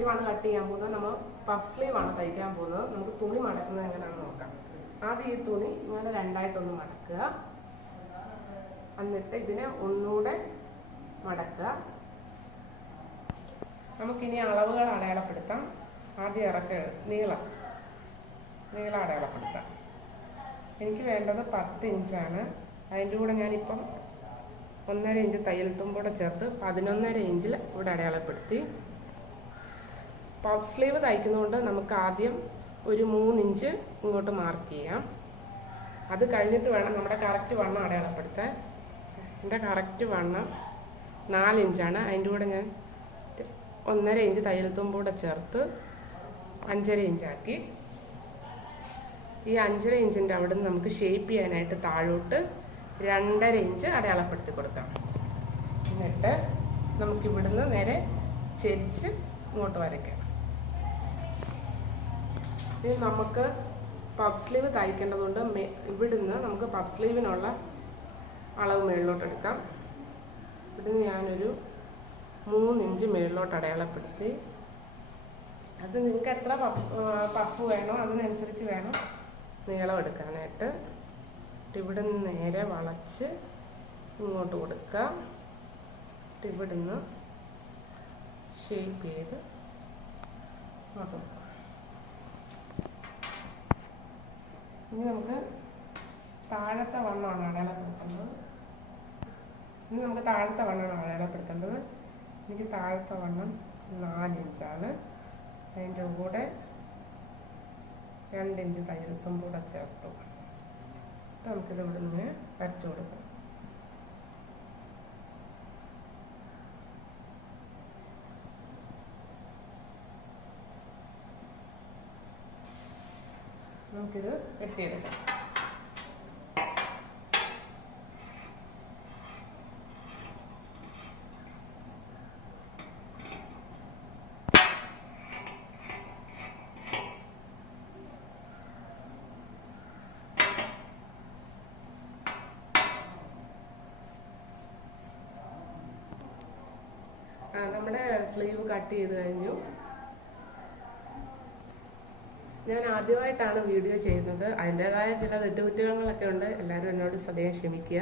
സ്ലീവാണ് cut ചെയ്യാൻ പോകുന്നത്. നമ്മൾ പഫ് സ്ലീവാണ് തയ്ക്കാൻ പോകുന്നത്. നമുക്ക് തുണി മടക്കുന്നത് എങ്ങനെയാണെന്ന് നോക്കാം. ആദ്യം ഈ തുണി ഇങ്ങനെ രണ്ടായിട്ടൊന്ന് മടക്കുക. എന്നിട്ട് ഇതിനെ ഒന്നുകൂടെ മടക്കുക. നമുക്കിനി അളവുകൾ അടയാളപ്പെടുത്താം. ആദ്യം നീളം അടയാളപ്പെടുത്താം. എനിക്ക് വേണ്ടത് 10 ഇഞ്ചാണ്. അതിൻ്റെ കൂടെ ഞാനിപ്പം 1.5 ഇഞ്ച് തയ്യൽ തുമ്പോടെ ചേർത്ത് 11.5 ഇഞ്ചിൽ ഇവിടെ അടയാളപ്പെടുത്തി. പഫ് സ്ലീവ് തയ്ക്കുന്നതുകൊണ്ട് നമുക്ക് ആദ്യം ഒരു 3 ഇഞ്ച് ഇങ്ങോട്ട് മാർക്ക് ചെയ്യാം. അത് കഴിഞ്ഞിട്ട് വേണം നമ്മുടെ കറക്റ്റ് വണ്ണം അടയാളപ്പെടുത്താൻ. എൻ്റെ കറക്റ്റ് വണ്ണം 4 ഇഞ്ചാണ്. അതിൻ്റെ കൂടെ ഞാൻ 1.5 ഇഞ്ച് തയ്യൽ തുമ്പോടെ ചേർത്ത് 5.5 ഇഞ്ചാക്കി. ഈ 5.5 ഇഞ്ചിൻ്റെ അവിടെ നിന്ന് നമുക്ക് ഷേപ്പ് ചെയ്യാനായിട്ട് താഴോട്ട് 2.5 ഇഞ്ച് അടയാളപ്പെടുത്തി കൊടുക്കാം. എന്നിട്ട് നമുക്കിവിടുന്ന് നേരെ ചെരിച്ച് ഇങ്ങോട്ട് വരയ്ക്കാം. ഇനി നമുക്ക് പഫ് സ്ലീവ് തയ്ക്കേണ്ടതുകൊണ്ട് ഇവിടുന്ന് നമുക്ക് പഫ് സ്ലീവിനുള്ള അളവ് മേളിലോട്ട് എടുക്കാം. ഇവിടുന്ന് ഞാനൊരു 3 ഇഞ്ച് മേളിലോട്ട് അടയാളപ്പെടുത്തി. അത് നിങ്ങൾക്ക് എത്ര പഫ് വേണോ അതിനനുസരിച്ച് വേണം നീളം എടുക്കാനായിട്ട്. ഇവിടുന്ന് നേരെ വളച്ച് ഇങ്ങോട്ട് കൊടുക്കുക. ഇവിടുന്ന് ഷേപ്പ് ചെയ്ത് നോക്കാം. ഇനി നമുക്ക് താഴത്തെ വണ്ണമാണ് അടയാളപ്പെടുത്തേണ്ടത്. എനിക്ക് താഴത്തെ വണ്ണം 4 ഇഞ്ചാണ്. അതിൻ്റെ കൂടെ 2 ഇഞ്ച് തയ്യൽ തുമ്പൂടെ ചേർത്തു. നമുക്കിത് ഇവിടെ നിന്ന് വരച്ചു കൊടുക്കാം. നമുക്കിത് വെട്ടിയെടുക്കാം. നമ്മുടെ സ്ലീവ് കട്ട് ചെയ്ത് കഴിഞ്ഞു. ഞാൻ ആദ്യമായിട്ടാണ് വീഡിയോ ചെയ്യുന്നത്. അതിൻ്റെതായ ചില തെറ്റുകുറ്റങ്ങളൊക്കെ ഉണ്ട്. എല്ലാവരും എന്നോട് സദയം ക്ഷമിക്കുക.